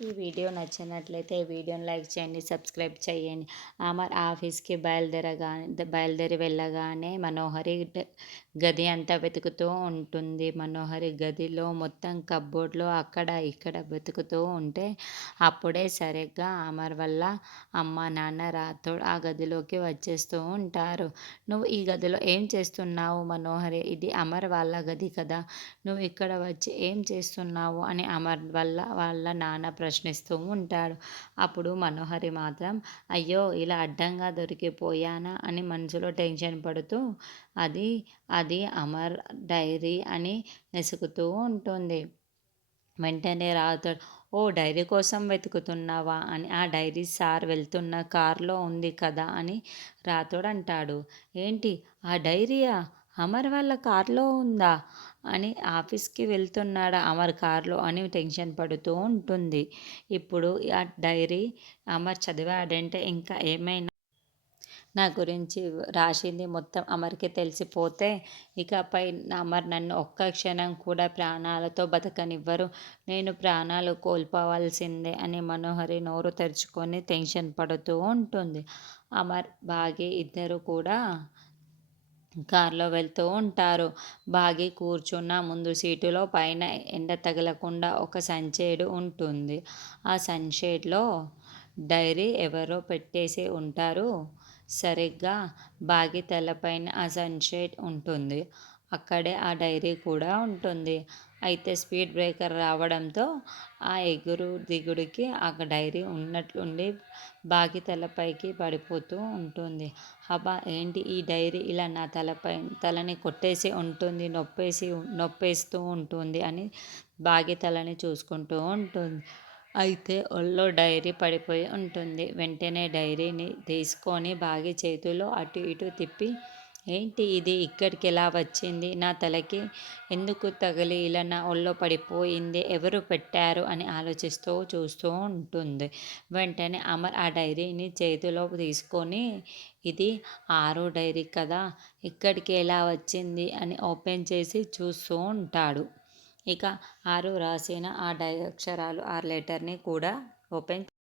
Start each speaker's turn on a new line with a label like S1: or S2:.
S1: ఈ వీడియో నచ్చినట్లయితే ఈ వీడియోని లైక్ చేయండి సబ్స్క్రైబ్ చేయండి. అమర్ ఆఫీస్కి బయలుదేరగానే బయలుదేరి వెళ్ళగానే మనోహరి గది అంతా వెతుకుతూ ఉంటుంది. మనోహరి గదిలో మొత్తం కబ్బోర్డ్లో అక్కడ ఇక్కడ వెతుకుతూ ఉంటే అప్పుడే సరిగ్గా అమర్ వల్ల అమ్మ నాన్న రాతో ఆ గదిలోకి వచ్చేస్తూ ఉంటారు. నువ్వు ఈ గదిలో ఏం చేస్తున్నావు మనోహరి? ఇది అమర్ వాళ్ళ గది కదా. నువ్వు ఇక్కడ వచ్చి ఏం చేస్తున్నావు? అని అమర్ వల్ల వాళ్ళ నాన్న ప్రశ్నిస్తూ ఉంటాడు. అప్పుడు మనోహరి మాత్రం అయ్యో ఇలా అడ్డంగా దొరికిపోయానా? అని మనసులో టెన్షన్ పడుతూ అది అది అమర్ డైరీ అని నెసుకుతూ ఉంటుంది. వెంటనే రావుతాడు ఓ డైరీ కోసం వెతుకుతున్నావా? అని ఆ డైరీ సార్ వెళ్తున్న కారులో ఉంది కదా? అని రాతోడు అంటాడు. ఏంటి ఆ డైరీయా? అమర్ వాళ్ళ కారులో ఉందా? అని ఆఫీస్కి వెళ్తున్నాడా అమర్ కారులో అని టెన్షన్ పడుతూ ఉంటుంది. ఇప్పుడు ఆ డైరీ అమర్ చదివాడంటే ఇంకా ఏమైనా? నా గురించి రాసింది మొత్తం అమర్కి తెలిసిపోతే ఇకపై అమర్ నన్ను ఒక్క క్షణం కూడా ప్రాణాలతో బతకనివ్వరు. నేను ప్రాణాలు కోల్పోవాల్సిందే అని మనోహరి నోరు తెరుచుకొని టెన్షన్ పడుతూ ఉంటుంది. అమర్ బాగి ఇద్దరు కూడా కారులో వెళ్తూ ఉంటారు. బాగి కూర్చున్న ముందు సీటులో పైన ఎండ తగలకుండా ఒక సన్షేడ్ ఉంటుంది. ఆ సన్షేడ్లో డైరీ ఎవరో పెట్టేసి ఉంటారు. సరిగ్గా బాగి తలపైన ఆ సన్షేడ్ ఉంటుంది. అక్కడే ఆ డైరీ కూడా ఉంటుంది. అయితే స్పీడ్ బ్రేకర్ రావడంతో ఆ ఎగురు దిగుడికి ఆ డైరీ ఉన్నట్లుండి బాగి తలపైకి పడిపోతూ ఉంటుంది. అబ్బా ఏంటి ఈ డైరీ ఇలా నా తలపై తలని కొట్టేసి ఉంటుంది నొప్పేసి నొప్పేస్తూ ఉంటుంది అని బాగి తలని చూసుకుంటూ ఉంటుంది. అయితే ఒళ్ళో డైరీ పడిపోయి ఉంటుంది. వెంటనే డైరీని తీసుకొని బాగి చేతిలో అటు ఇటు తిప్పి ఏంటి ఇది ఇక్కడికి ఎలా వచ్చింది? నా తలకి ఎందుకు తగిలి ఇలా నా ఒళ్ళో పడిపోయింది? ఎవరు పెట్టారు? అని ఆలోచిస్తూ చూస్తూ ఉంటుంది. వెంటనే అమర్ ఆ డైరీని చేతిలో తీసుకొని ఇది ఆరో డైరీ కదా ఇక్కడికి ఎలా వచ్చింది? అని ఓపెన్ చేసి చూస్తూ ఉంటాడు. ఇక ఆరు రాసిన ఆ డై అక్షరాలు ఆ లెటర్ని కూడా ఓపెన్